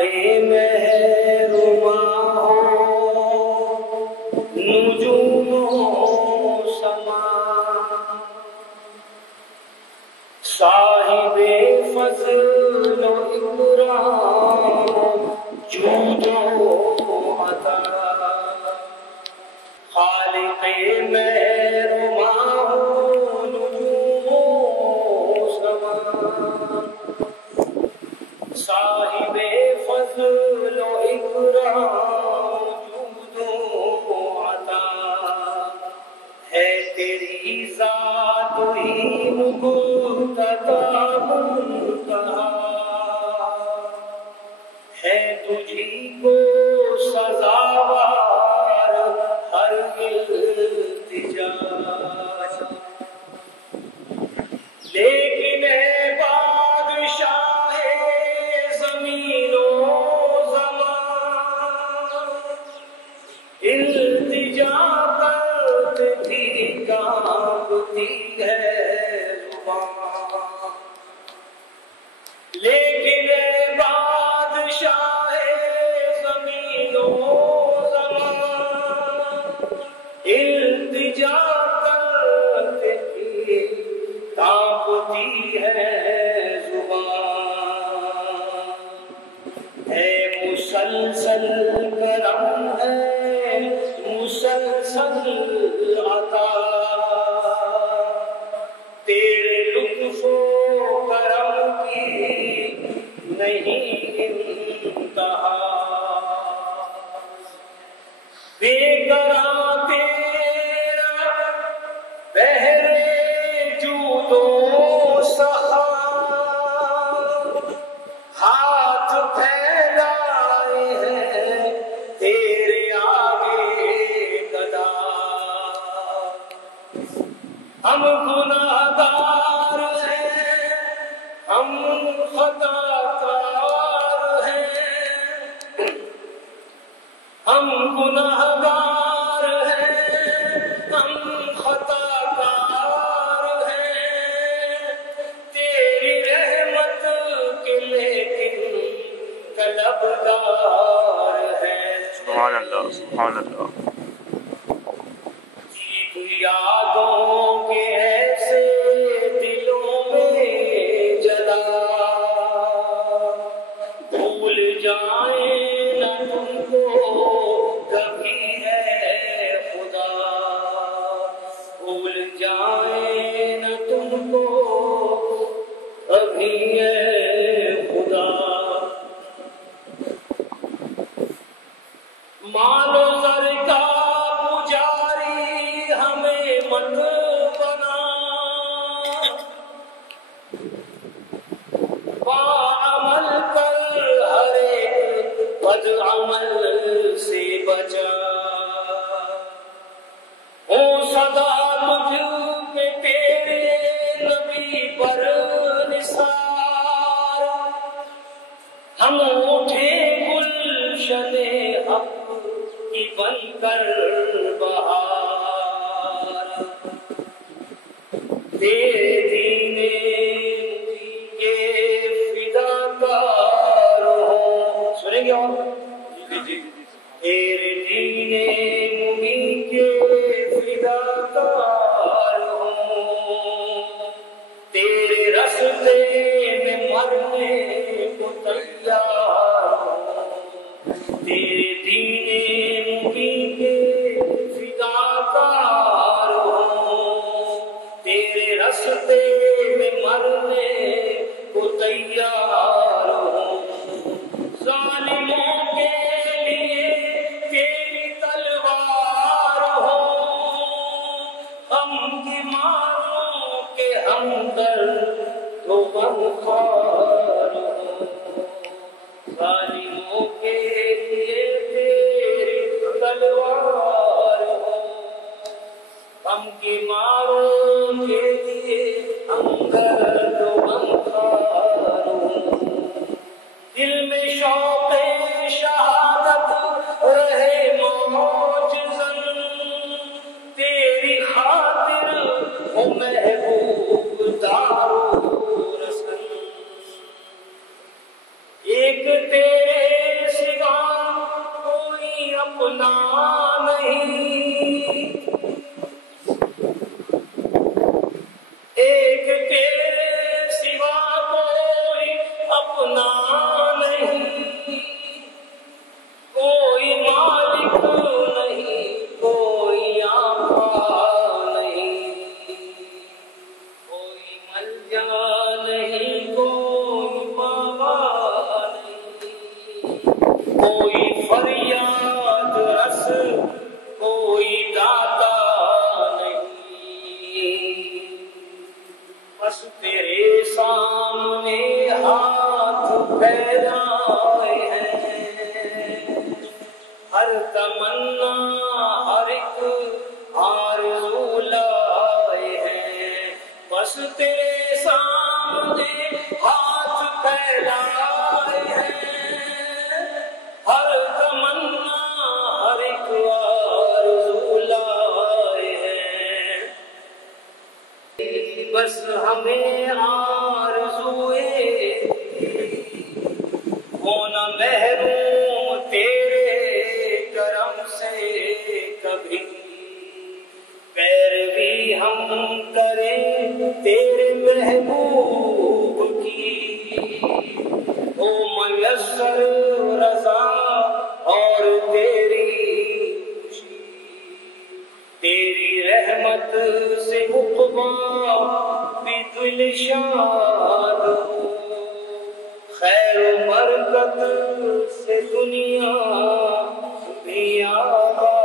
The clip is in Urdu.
مہرباں نجوم و سما صاحب فضل و اکرام جود و عطا خالق مہرباں نجوم و سما صاحب فضل و اکرام جود و عطا ہے تیری ذات ہی مقتدا منتہا ہے تجھی کو سزاوار ہر التجا لیکن اے بادشاہ زمین و زمان التجا کرتے بھی کانپتی ہے زبان لیکن اے بادشاہ زمین و زمان التجا کرتے بھی کانپتی ہے زبان ہے مسلسل کرم ہے مسلسل عطا تیرے لطف و کرم کی نہیں انتہا بے قرار تیرا بحر جود و سخا ہاتھ پھیلائے ہیں تیرے آگے گدا ہم گناہگار ہیں ہم خطا کار ہیں ہم گناہگار ہیں ہم خطا کار ہیں تیری رحمت کے لیکن طلبگار ہیں سبحان اللہ سبحان اللہ یادوں کے ایسے دلوں میں جلا بھول جائیں نہ تم کو کبھی ہے خدا بھول جائیں نہ تم کو کبھی ہے خدا مانو زر کا پجاری ہمیں مت بنا عمل کر ہر ایک بد عمل سے بچا ہوں صدا تجھ پہ تیرے نبی پر نثار ہم اٹھے گلشن حق کی بن کر بہار تیرے دین کے فدا کار ہوں سنیں گے اور تیرے دین مبین کے فدا کار ہوں تیرے رستے میں مرنے کو تیار ہوں تیرے دین مبین کے فدا کار ہوں تیرے رستے میں مرنے کو تیار ہوں ظالموں کے لیے تیری تلوار ہوں ہم کی ماروں کے ہمدرد تو غمخوار ہوں ظالموں کے لیے تیری تلوار ہو ہم کی ماروں کے لیے ہمدرد و غمخوار ہو دل میں شوق شہادت رہے موجزن تیری خاطر ہو محبوب دارو رسن ایک تیرے بس تیرے سامنے ہاتھ پھیلائے ہیں، ہر تمنا ہر ایک آرزو لائے ہیں، بس تیرے سامنے ہاتھ پھیلائے ہیں، ہر تمنا ہر ایک آرزو لائے ہیں، بس ہمیں آرزوئے ہونا محروم تیرے کرم سے کبھی، پیروی ہم کریں تیرے محبوب کی، او میسر رضا اور تیری خوشی، تیری رحمت سے عقبیٰ بھی دل شاد ہو، خیر و برکت سے دنیا بھی آباد